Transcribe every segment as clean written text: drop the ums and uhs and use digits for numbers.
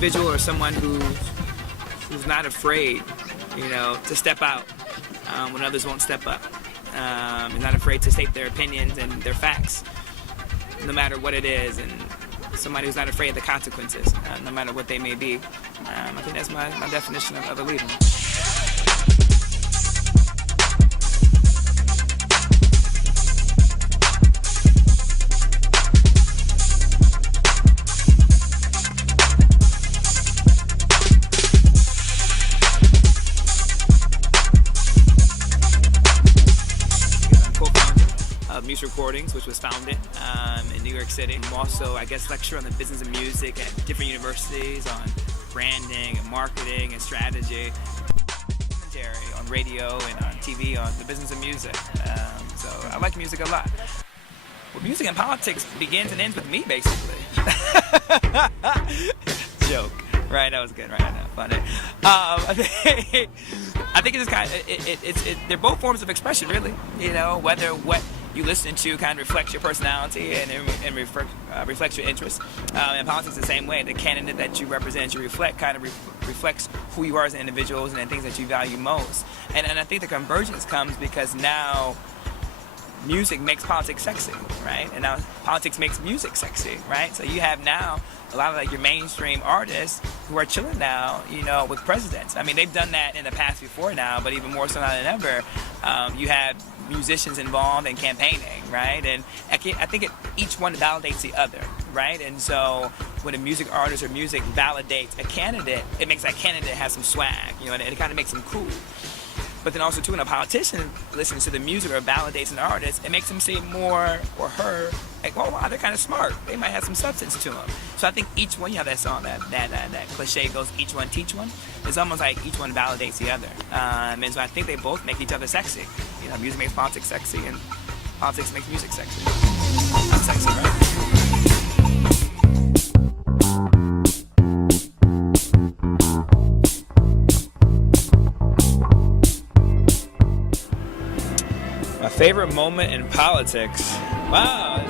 individual or someone who's not afraid, to step out when others won't step up. And not afraid to state their opinions and their facts, no matter what it is, and somebody who's not afraid of the consequences, no matter what they may be. I think that's my definition of a leader. Muse Recordings, which was founded in New York City. I'm also, lecture on the business of music at different universities on branding and marketing and strategy. Commentary on radio and on TV on the business of music. So I like music a lot. Well, music and politics begins and ends with me, basically. Joke. Right, that was good. Right, funny. I think it's kind of they're both forms of expression, really. Whether what you listen to kind of reflects your personality and reflects your interests. And politics the same way. The candidate that you represent, you reflect, kind of reflects who you are as an individual and the things that you value most. And I think the convergence comes because now music makes politics sexy, right? And now politics makes music sexy, right? So you have now a lot of your mainstream artists who are chilling now, with presidents. I mean, they've done that in the past before now, but even more so now than ever. You have musicians involved in campaigning, right? And I think each one validates the other, right? And so when a music artist or music validates a candidate, it makes that candidate have some swag, and it kind of makes them cool. But then also, too, when a politician listens to the music or validates an artist, it makes them see more or her, like, oh, wow, they're kind of smart. They might have some substance to them. So I think each one, you have that song, that cliche goes, each one teach one. It's almost like each one validates the other. And so I think they both make each other sexy. Music makes politics sexy, and politics makes music sexy. I'm sexy, right? Favorite moment in politics? Wow.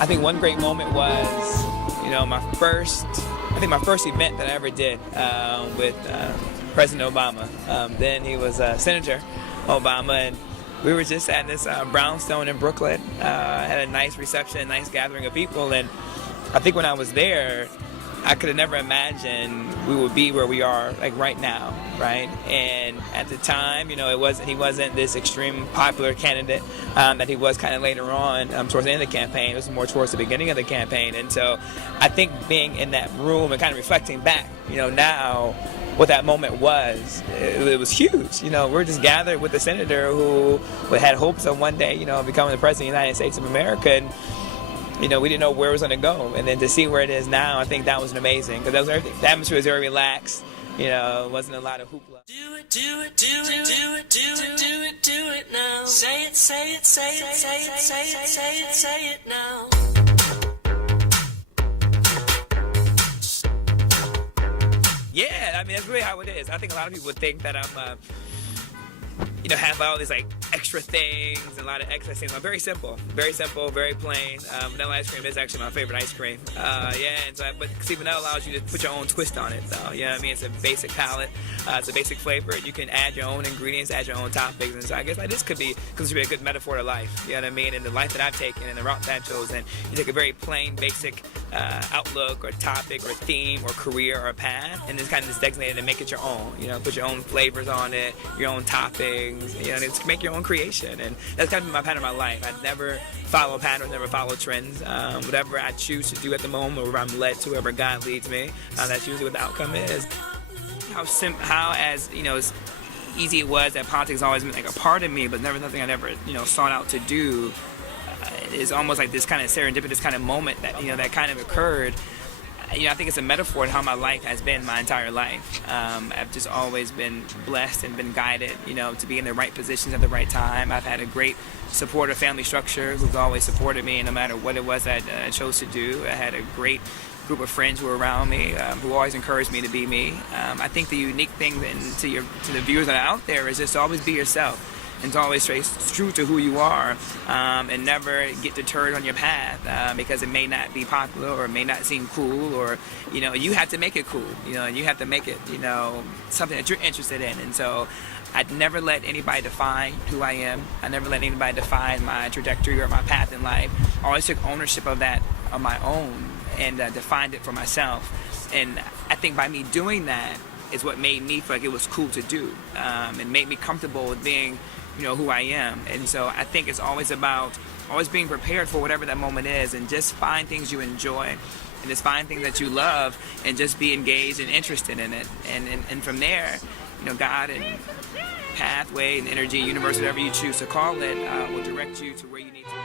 I think one great moment was, my first event that I ever did with President Obama. Then he was Senator Obama, and we were just at this brownstone in Brooklyn. Had a nice reception, a nice gathering of people, and I think when I was there, I could have never imagined we would be where we are, like right now, right? And at the time, he wasn't this extreme popular candidate that he was kind of later on towards the end of the campaign. It was more towards the beginning of the campaign. And so I think being in that room and kind of reflecting back, now what that moment was, it was huge. We're just gathered with the senator who had hopes of one day, becoming the president of the United States of America. And we didn't know where it was going to go. And then to see where it is now, I think that was amazing. Because the atmosphere was very relaxed. It wasn't a lot of hoopla. Do it, do it, do it, do it, do it, do it, do it now. Say it, say it, say it, say it, say it, say it, say it now. Yeah, that's really how it is. I think a lot of people would think that I'm have all these extra things and a lot of excess things. I'm very simple, very plain. Vanilla ice cream is actually my favorite ice cream. And so, but see, vanilla allows you to put your own twist on it, though. It's a basic palette, it's a basic flavor. You can add your own ingredients, add your own toppings, and so I guess this could be considered a good metaphor to life. You know what I mean? And the life that I've taken and the route that I've chosen, you take a very plain, basic outlook or topic or theme or career or path, and just kind of just designate it and make it your own. Put your own flavors on it, your own toppings. To make your own creation, and that's kind of my pattern in my life. I never follow patterns, never follow trends. Whatever I choose to do at the moment, or wherever I'm led to, wherever God leads me, that's usually what the outcome is. As easy it was that politics always been a part of me, but never nothing I never sought out to do. Is almost like this kind of serendipitous kind of moment that that kind of occurred. I think it's a metaphor in how my life has been my entire life. I've just always been blessed and been guided, to be in the right positions at the right time. I've had a great supportive family structure who's always supported me no matter what it was that I chose to do. I had a great group of friends who were around me who always encouraged me to be me. I think the unique thing to the viewers that are out there is just to always be yourself. and to always stay true to who you are, and never get deterred on your path because it may not be popular or it may not seem cool, or you have to make it cool, and you have to make it something that you're interested in. And so I'd never let anybody define who I am. I never let anybody define my trajectory or my path in life. I always took ownership of that on my own and defined it for myself. And I think by me doing that is what made me feel like it was cool to do, and made me comfortable with being who I am. And so I think it's always about always being prepared for whatever that moment is, and just find things you enjoy, and just find things that you love, and just be engaged and interested in it. And from there, God and pathway and energy, universe, whatever you choose to call it, will direct you to where you need to be.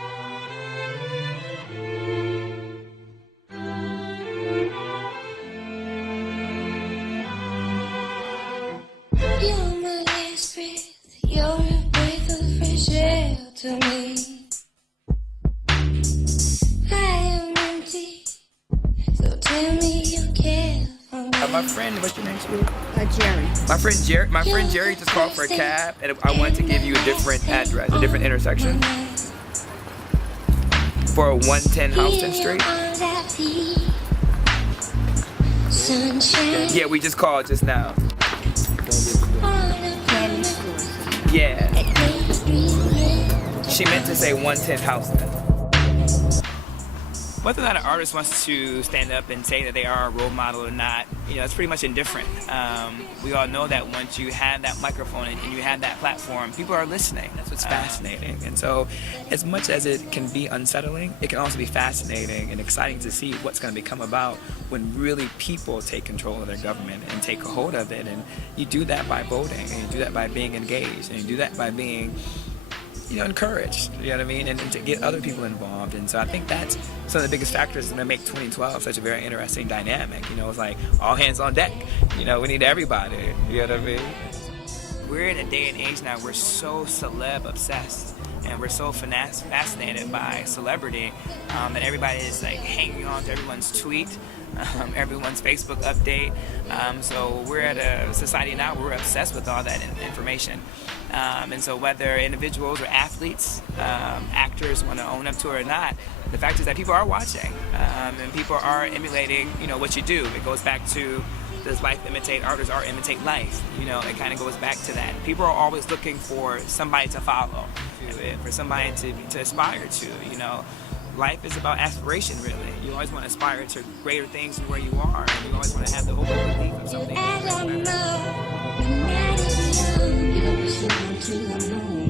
You're my last breath, you're a breath of fresh air to me. I am empty, so tell me you care for me. My friend, what's your name, sweetie? Jerry. My friend Jerry just called for a cab, and I wanted to give you a different address, a different intersection for 110 Houston Street. Sunshine. Yeah, we just called just now. Yeah. She meant to say 110 Houston. Whether or not an artist wants to stand up and say that they are a role model or not, it's pretty much indifferent. We all know that once you have that microphone and you have that platform, people are listening. That's what's fascinating. And so as much as it can be unsettling, it can also be fascinating and exciting to see what's going to become about when really people take control of their government and take a hold of it. And you do that by voting, and you do that by being engaged, and you do that by being encouraged, and to get other people involved. And so I think that's some of the biggest factors that make 2012 such a very interesting dynamic. It's like all hands on deck. We need everybody. You know what I mean? We're in a day and age now, we're so celeb obsessed, and we're so fascinated by celebrity that everybody is like hanging on to everyone's tweet, everyone's Facebook update. So we're at a society now where we're obsessed with all that information. And so whether individuals or athletes, actors want to own up to it or not, the fact is that people are watching, and people are emulating, what you do. It goes back to, does life imitate art, or does art imitate life? It kind of goes back to that. People are always looking for somebody to follow, for somebody to aspire to. Life is about aspiration, really. You always want to aspire to greater things than where you are, and you always want to have the hope and belief of something better. I don't know, the night is young, you don't see until the moon.